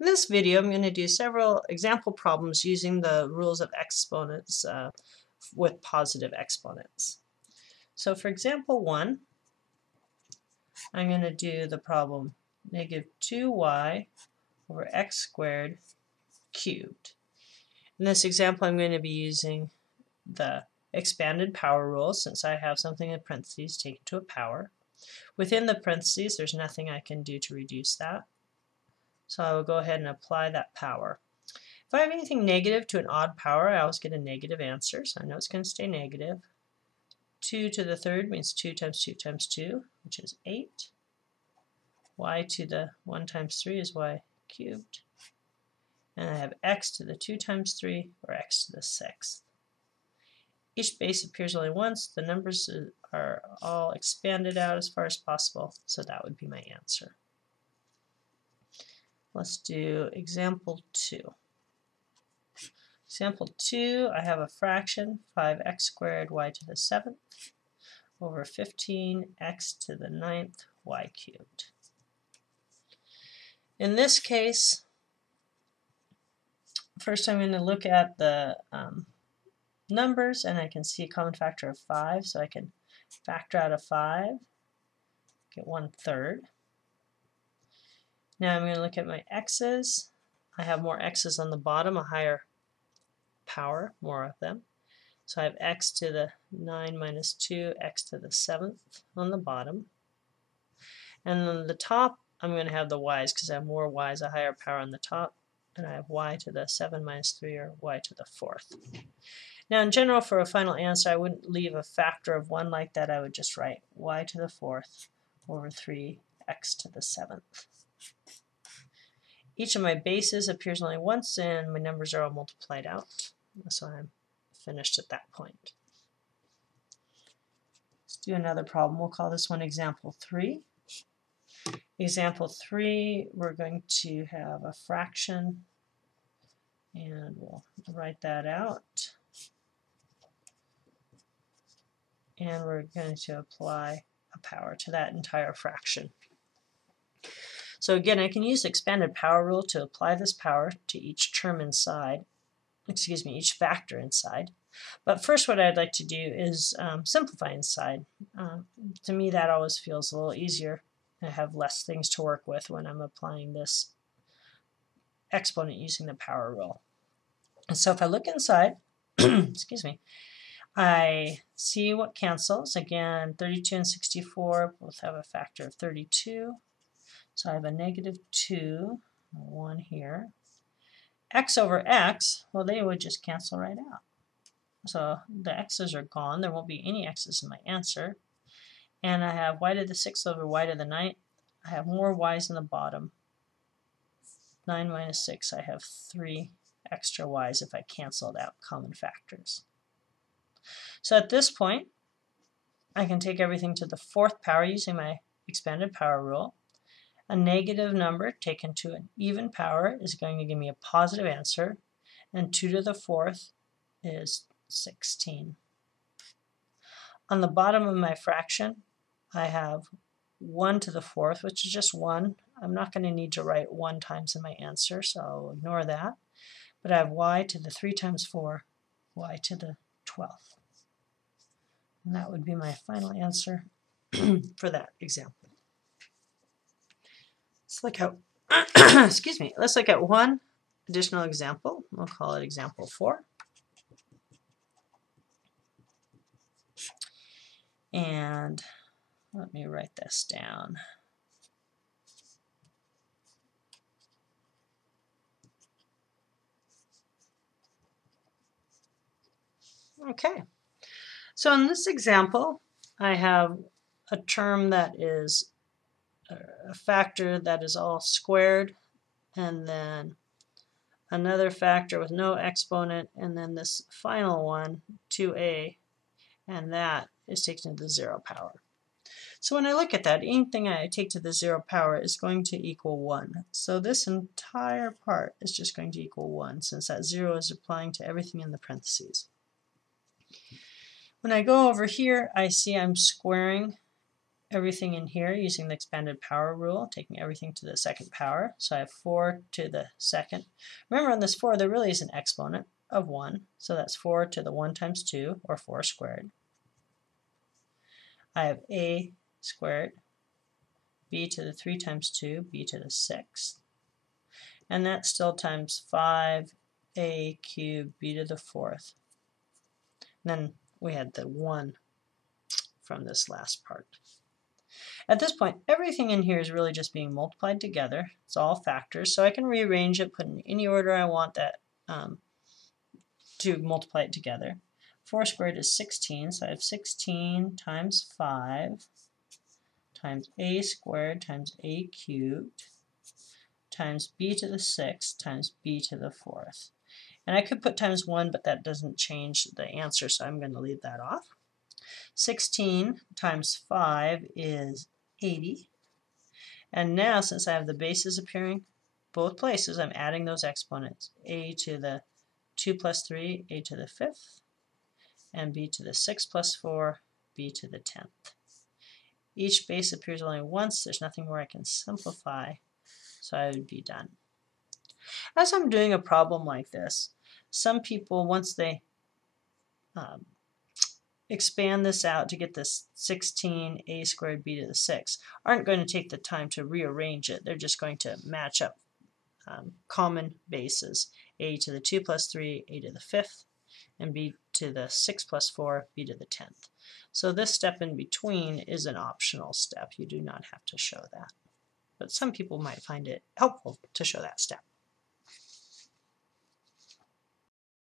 In this video, I'm going to do several example problems using the rules of exponents with positive exponents. So for example 1, I'm going to do the problem negative 2y over x squared cubed. In this example, I'm going to be using the expanded power rule since I have something in parentheses taken to a power. Within the parentheses, there's nothing I can do to reduce that. So I will go ahead and apply that power. If I have anything negative to an odd power, I always get a negative answer, so I know it's going to stay negative. 2 to the third means 2 times 2 times 2, which is 8. Y to the 1 times 3 is y cubed. And I have x to the 2 times 3, or x to the 6th. Each base appears only once. The numbers are all expanded out as far as possible, so that would be my answer. Let's do example 2. Example 2, I have a fraction, 5x squared y to the 7th over 15x to the 9th y cubed. In this case, first I'm going to look at the numbers, and I can see a common factor of 5, so I can factor out of 5, get 1/3. Now I'm going to look at my x's. I have more x's on the bottom, a higher power, more of them. So I have x to the 9 minus 2, x to the 7th on the bottom. And on the top, I'm going to have the y's because I have more y's, a higher power on the top. And I have y to the 7 minus 3, or y to the 4th. Now in general, for a final answer, I wouldn't leave a factor of 1 like that. I would just write y to the 4th over 3x to the 7th. Each of my bases appears only once, and my numbers are all multiplied out. So I'm finished at that point. Let's do another problem. We'll call this one example 3. Example 3, we're going to have a fraction, and we'll write that out. And we're going to apply a power to that entire fraction. So again, I can use the expanded power rule to apply this power to each term inside, each factor inside. But first what I'd like to do is simplify inside. To me that always feels a little easier. I have less things to work with when I'm applying this exponent using the power rule. And so if I look inside, excuse me, I see what cancels. Again, 32 and 64 both have a factor of 32. So I have a negative 2, 1 here. X over x, well, they would just cancel right out. So the x's are gone. There won't be any x's in my answer. And I have y to the 6th over y to the 9th. I have more y's in the bottom. 9 minus 6, I have 3 extra y's if I canceled out common factors. So at this point, I can take everything to the 4th power using my expanded power rule. A negative number taken to an even power is going to give me a positive answer, and 2 to the 4th is 16. On the bottom of my fraction, I have 1 to the 4th, which is just 1. I'm not going to need to write 1 times in my answer, so I'll ignore that. But I have y to the 3 times 4, y to the 12th. And that would be my final answer for that example. Let's look at, excuse me, let's look at one additional example. We'll call it example 4. And let me write this down. Okay. So in this example, I have a term that is a factor that is all squared, and then another factor with no exponent, and then this final one, 2a, and that is taken to the 0 power. So when I look at that, anything I take to the 0 power is going to equal 1. So this entire part is just going to equal 1, since that 0 is applying to everything in the parentheses. When I go over here, I see I'm squaring everything in here using the expanded power rule, taking everything to the second power. So I have 4 to the second. Remember, on this 4, there really is an exponent of 1. So that's 4 to the 1 times 2, or 4 squared. I have a squared, b to the 3 times 2, b to the 6th. And that's still times 5a cubed, b to the 4th. And then we had the 1 from this last part. At this point, everything in here is really just being multiplied together. It's all factors, so I can rearrange it, put in any order I want that to multiply it together. 4 squared is 16, so I have 16 times 5 times a squared times a cubed times b to the 6th times b to the 4th. And I could put times 1, but that doesn't change the answer, so I'm going to leave that off. 16 times 5 is 80. And now, since I have the bases appearing both places, I'm adding those exponents. A to the 2 plus 3, a to the 5th, and b to the 6 plus 4, b to the 10th. Each base appears only once. There's nothing more I can simplify, so I would be done. As I'm doing a problem like this, some people, once they expand this out to get this 16 a squared b to the 6, aren't going to take the time to rearrange it. They're just going to match up common bases, a to the 2 plus 3, a to the 5th, and b to the 6 plus 4, b to the 10th. So this step in between is an optional step. You do not have to show that. But some people might find it helpful to show that step.